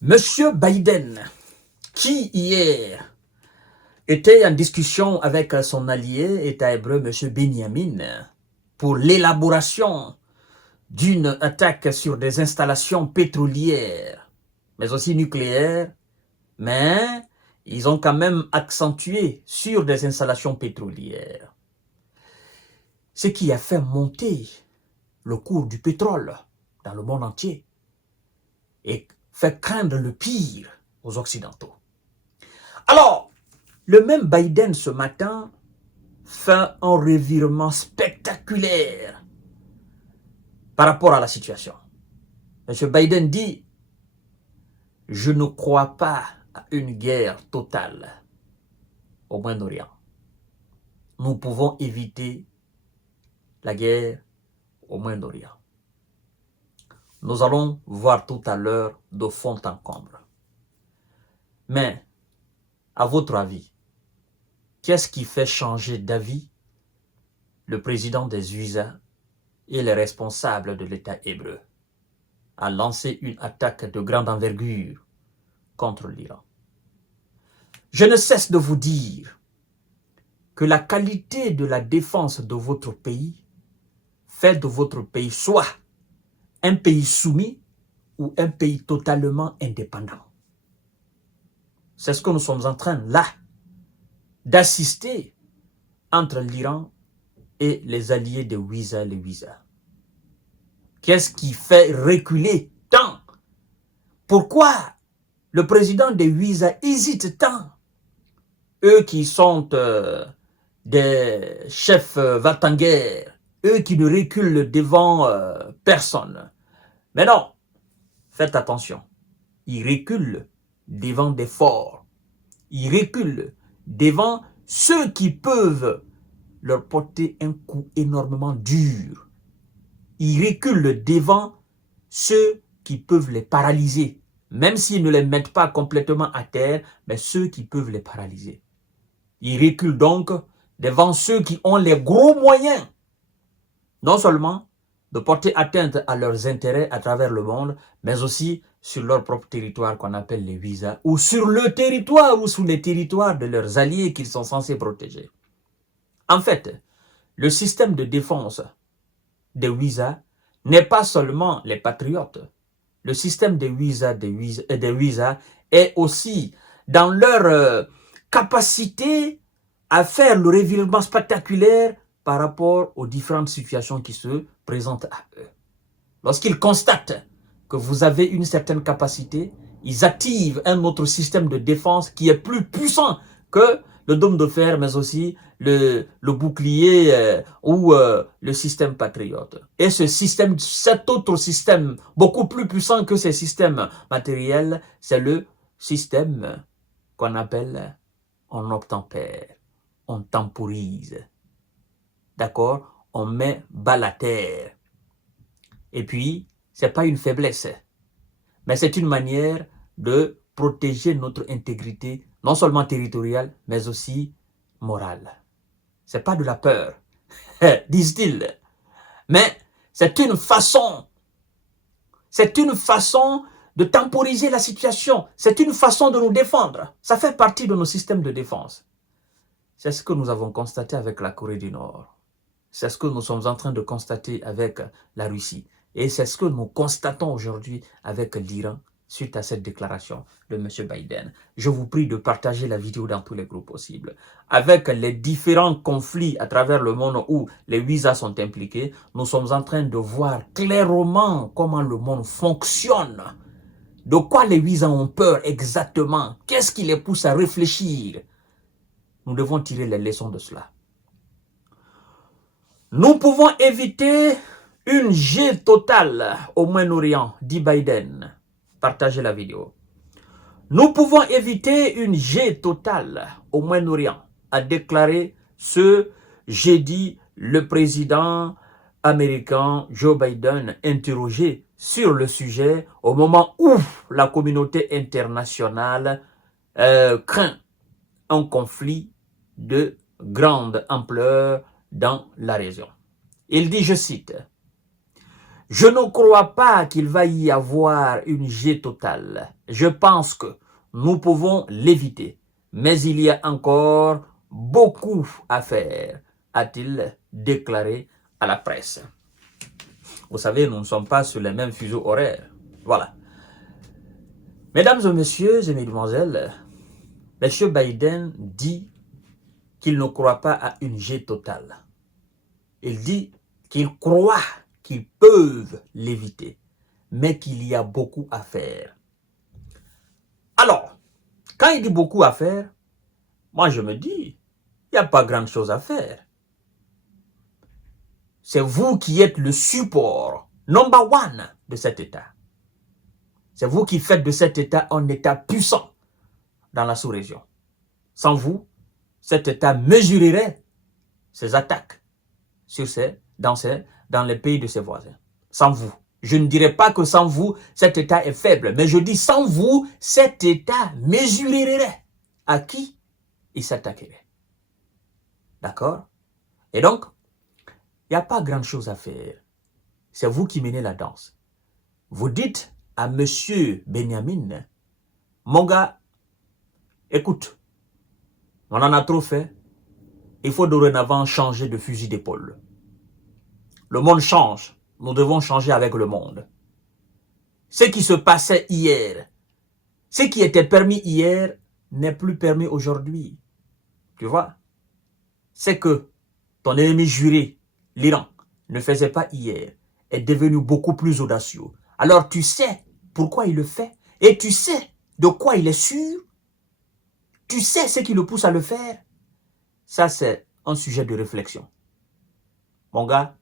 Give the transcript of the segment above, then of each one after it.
Monsieur Biden, qui hier était en discussion avec son allié, État hébreu, Monsieur Benjamin, pour l'élaboration d'une attaque sur des installations pétrolières, mais aussi nucléaires, mais ils ont quand même accentué sur des installations pétrolières. Ce qui a fait monter le cours du pétrole dans le monde entier et fait craindre le pire aux Occidentaux. Alors, le même Biden ce matin fait un revirement spectaculaire par rapport à la situation. M. Biden dit « Je ne crois pas à une guerre totale au Moyen-Orient. Nous pouvons éviter la guerre au Moyen-Orient. Nous allons voir tout à l'heure de fond en comble. Mais, à votre avis, qu'est-ce qui fait changer d'avis le président des USA et les responsables de l'État hébreu à lancer une attaque de grande envergure contre l'Iran? Je ne cesse de vous dire que la qualité de la défense de votre pays fait de votre pays soit un pays soumis ou un pays totalement indépendant. C'est ce que nous sommes en train là d'assister entre l'Iran et les alliés de les USA. Qu'est-ce qui fait reculer tant? Pourquoi le président des USA hésite tant? Eux qui sont des chefs va-t-en-guerre, eux qui ne reculent devant personne. Mais non, faites attention, ils reculent devant des forts, ils reculent devant ceux qui peuvent leur porter un coup énormément dur. Ils reculent devant ceux qui peuvent les paralyser, même s'ils ne les mettent pas complètement à terre, mais ceux qui peuvent les paralyser. Ils reculent donc devant ceux qui ont les gros moyens, non seulement de porter atteinte à leurs intérêts à travers le monde, mais aussi sur leur propre territoire qu'on appelle les visas, ou sur le territoire ou sous les territoires de leurs alliés qu'ils sont censés protéger. En fait, le système de défense des visas n'est pas seulement les patriotes. Le système des visas est aussi dans leur capacité à faire le revirement spectaculaire par rapport aux différentes situations qui se présentent à eux. Lorsqu'ils constatent que vous avez une certaine capacité, ils activent un autre système de défense qui est plus puissant que le dôme de fer, mais aussi le bouclier ou le système patriote. Et cet autre système, beaucoup plus puissant que ces systèmes matériels, c'est le système qu'on appelle on obtempère, on temporise. D'accord? On met bas la terre. Et puis, ce n'est pas une faiblesse, mais c'est une manière de protéger notre intégrité, non seulement territoriale, mais aussi morale. Ce n'est pas de la peur, disent-ils, mais c'est une façon de temporiser la situation, c'est une façon de nous défendre. Ça fait partie de nos systèmes de défense. C'est ce que nous avons constaté avec la Corée du Nord. C'est ce que nous sommes en train de constater avec la Russie. Et c'est ce que nous constatons aujourd'hui avec l'Iran suite à cette déclaration de M. Biden. Je vous prie de partager la vidéo dans tous les groupes possibles. Avec les différents conflits à travers le monde où les visas sont impliqués, nous sommes en train de voir clairement comment le monde fonctionne. De quoi les visas ont peur exactement? Qu'est-ce qui les pousse à réfléchir? Nous devons tirer les leçons de cela. Nous pouvons éviter une guerre totale au Moyen-Orient, dit Biden. Partagez la vidéo. Nous pouvons éviter une guerre totale au Moyen-Orient, a déclaré ce jeudi le président américain Joe Biden, interrogé sur le sujet au moment où la communauté internationale craint un conflit de grande ampleur dans la région. Il dit, je cite, Je ne crois pas qu'il va y avoir une G totale. Je pense que nous pouvons l'éviter. Mais il y a encore beaucoup à faire, a-t-il déclaré à la presse. Vous savez, nous ne sommes pas sur les mêmes fuseaux horaires. Voilà. Mesdames et messieurs et mesdemoiselles, M. Biden dit qu'il ne croit pas à une G totale. Il dit qu'il croit qu'ils peuvent l'éviter, mais qu'il y a beaucoup à faire. Alors, quand il dit beaucoup à faire, moi je me dis, il n'y a pas grand chose à faire. C'est vous qui êtes le support number one de cet État. C'est vous qui faites de cet État un État puissant dans la sous-région. Sans vous, cet État mesurerait ses attaques dans les pays de ses voisins. Sans vous. Je ne dirais pas que sans vous, cet État est faible, mais je dis sans vous, cet État mesurerait à qui il s'attaquerait. D'accord? Et donc, il n'y a pas grand-chose à faire. C'est vous qui menez la danse. Vous dites à M. Benjamin, mon gars, écoute, on en a trop fait. Il faut dorénavant changer de fusil d'épaule. Le monde change. Nous devons changer avec le monde. Ce qui se passait hier, ce qui était permis hier, n'est plus permis aujourd'hui. Tu vois? C'est que ton ennemi juré, l'Iran, ne faisait pas hier, est devenu beaucoup plus audacieux. Alors tu sais pourquoi il le fait et tu sais de quoi il est sûr. Tu sais ce qui le pousse à le faire. Ça, c'est un sujet de réflexion. Mon gars,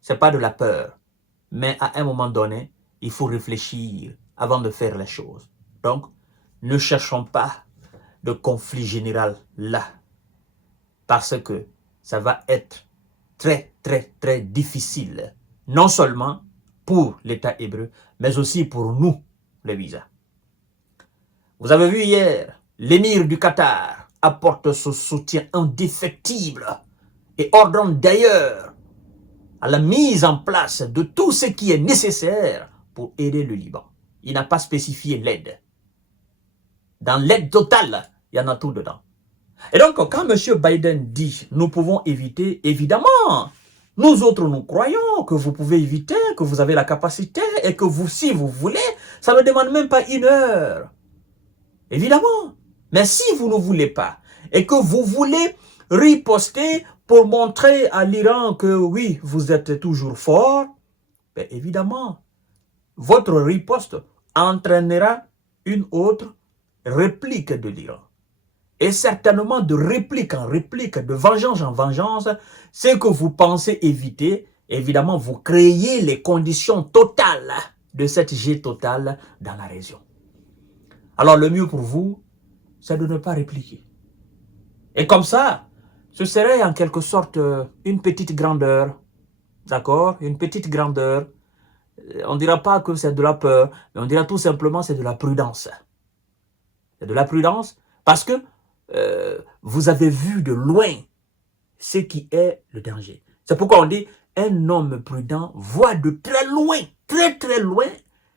ce n'est pas de la peur. Mais à un moment donné, il faut réfléchir avant de faire les choses. Donc, ne cherchons pas de conflit général là. Parce que ça va être très, très, très difficile. Non seulement pour l'État hébreu, mais aussi pour nous, les visas. Vous avez vu hier, l'émir du Qatar apporte son soutien indéfectible et ordonne d'ailleurs à la mise en place de tout ce qui est nécessaire pour aider le Liban. Il n'a pas spécifié l'aide. Dans l'aide totale, il y en a tout dedans. Et donc, quand M. Biden dit « nous pouvons éviter », évidemment, nous autres, nous croyons que vous pouvez éviter, que vous avez la capacité et que vous, si vous voulez, ça ne demande même pas 1 heure. Évidemment. Mais si vous ne voulez pas et que vous voulez riposter pour montrer à l'Iran que oui, vous êtes toujours fort, bien évidemment, votre riposte entraînera une autre réplique de l'Iran. Et certainement de réplique en réplique, de vengeance en vengeance, ce que vous pensez éviter, évidemment, vous créez les conditions totales de cette G totale dans la région. Alors le mieux pour vous, c'est de ne pas répliquer. Et comme ça, ce serait en quelque sorte une petite grandeur. D'accord? Une petite grandeur. On ne dira pas que c'est de la peur, mais on dira tout simplement que c'est de la prudence. C'est de la prudence parce que vous avez vu de loin ce qui est le danger. C'est pourquoi on dit un homme prudent voit de très loin, très loin,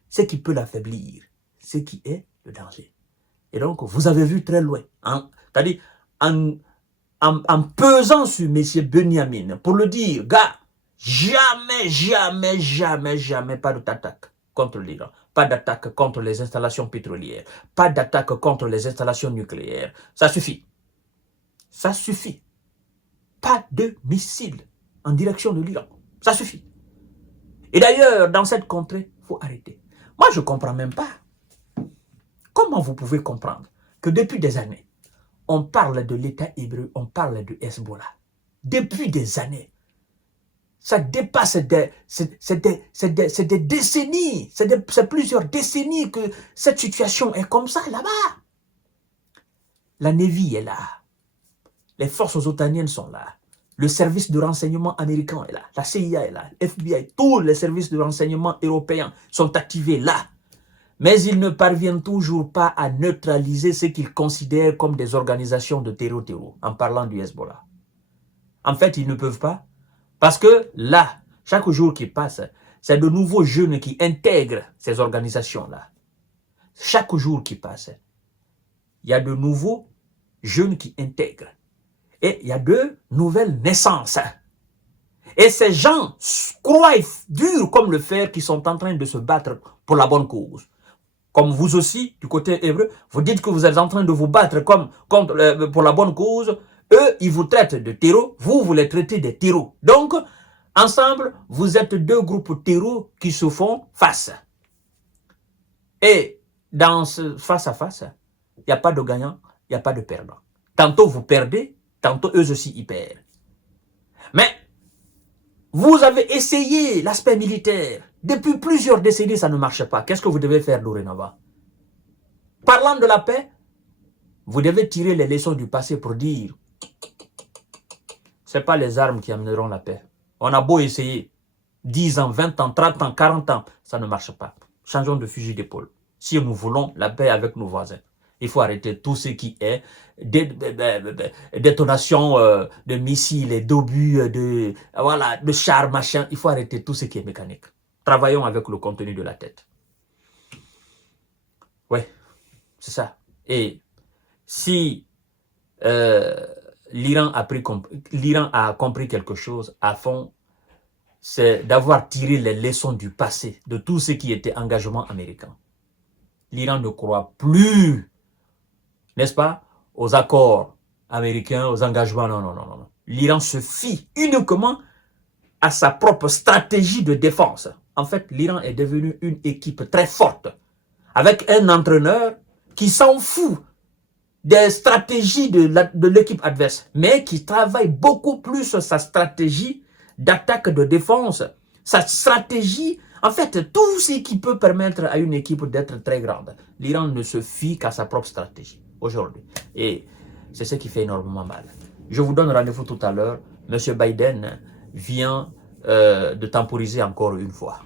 ce qui peut l'affaiblir, ce qui est le danger. Et donc, vous avez vu très loin. Hein? C'est-à-dire, en pesant sur M. Benjamin pour le dire, gars, jamais pas d'attaque contre l'Iran, pas d'attaque contre les installations pétrolières, pas d'attaque contre les installations nucléaires. Ça suffit. Ça suffit. Pas de missiles en direction de l'Iran. Ça suffit. Et d'ailleurs, dans cette contrée, il faut arrêter. Moi, je ne comprends même pas. Comment vous pouvez comprendre que depuis des années, on parle de l'État hébreu, on parle de Hezbollah. Depuis des années. Ça dépasse c'est des décennies, c'est plusieurs décennies que cette situation est comme ça là-bas. La Navy est là. Les forces otaniennes sont là. Le service de renseignement américain est là. La CIA est là. FBI, tous les services de renseignement européens sont activés là. Mais ils ne parviennent toujours pas à neutraliser ce qu'ils considèrent comme des organisations de terror, en parlant du Hezbollah. En fait, ils ne peuvent pas. Parce que là, chaque jour qui passe, c'est de nouveaux jeunes qui intègrent ces organisations-là. Chaque jour qui passe, il y a de nouveaux jeunes qui intègrent. Et il y a de nouvelles naissances. Et ces gens croient dur comme le fer qui sont en train de se battre pour la bonne cause. Comme vous aussi, du côté hébreu, vous dites que vous êtes en train de vous battre pour la bonne cause. Eux, ils vous traitent de terreaux, vous les traitez de terreaux. Donc, ensemble, vous êtes deux groupes terreaux qui se font face. Et dans ce face à face, il n'y a pas de gagnant, il n'y a pas de perdant. Tantôt vous perdez, tantôt eux aussi ils perdent. Mais vous avez essayé l'aspect militaire. Depuis plusieurs décennies, ça ne marche pas. Qu'est-ce que vous devez faire dorénavant? Parlant de la paix, vous devez tirer les leçons du passé pour dire ce n'est pas les armes qui amèneront la paix. On a beau essayer 10 ans, 20 ans, 30 ans, 40 ans, ça ne marche pas. Changeons de fusil d'épaule. Si nous voulons la paix avec nos voisins, il faut arrêter tout ce qui est détonation de missiles et d'obus, de chars, machin. Il faut arrêter tout ce qui est mécanique. Travaillons avec le contenu de la tête. Oui, c'est ça. Et si l'Iran a compris quelque chose à fond, c'est d'avoir tiré les leçons du passé, de tout ce qui était engagement américain. L'Iran ne croit plus, n'est-ce pas, aux accords américains, aux engagements. Non, non, non, non. L'Iran se fie uniquement à sa propre stratégie de défense. En fait, l'Iran est devenu une équipe très forte, avec un entraîneur qui s'en fout des stratégies de l'équipe adverse, mais qui travaille beaucoup plus sur sa stratégie d'attaque, de défense, sa stratégie, en fait, tout ce qui peut permettre à une équipe d'être très grande. L'Iran ne se fie qu'à sa propre stratégie aujourd'hui. Et c'est ce qui fait énormément mal. Je vous donne rendez-vous tout à l'heure. M. Biden vient de temporiser encore une fois.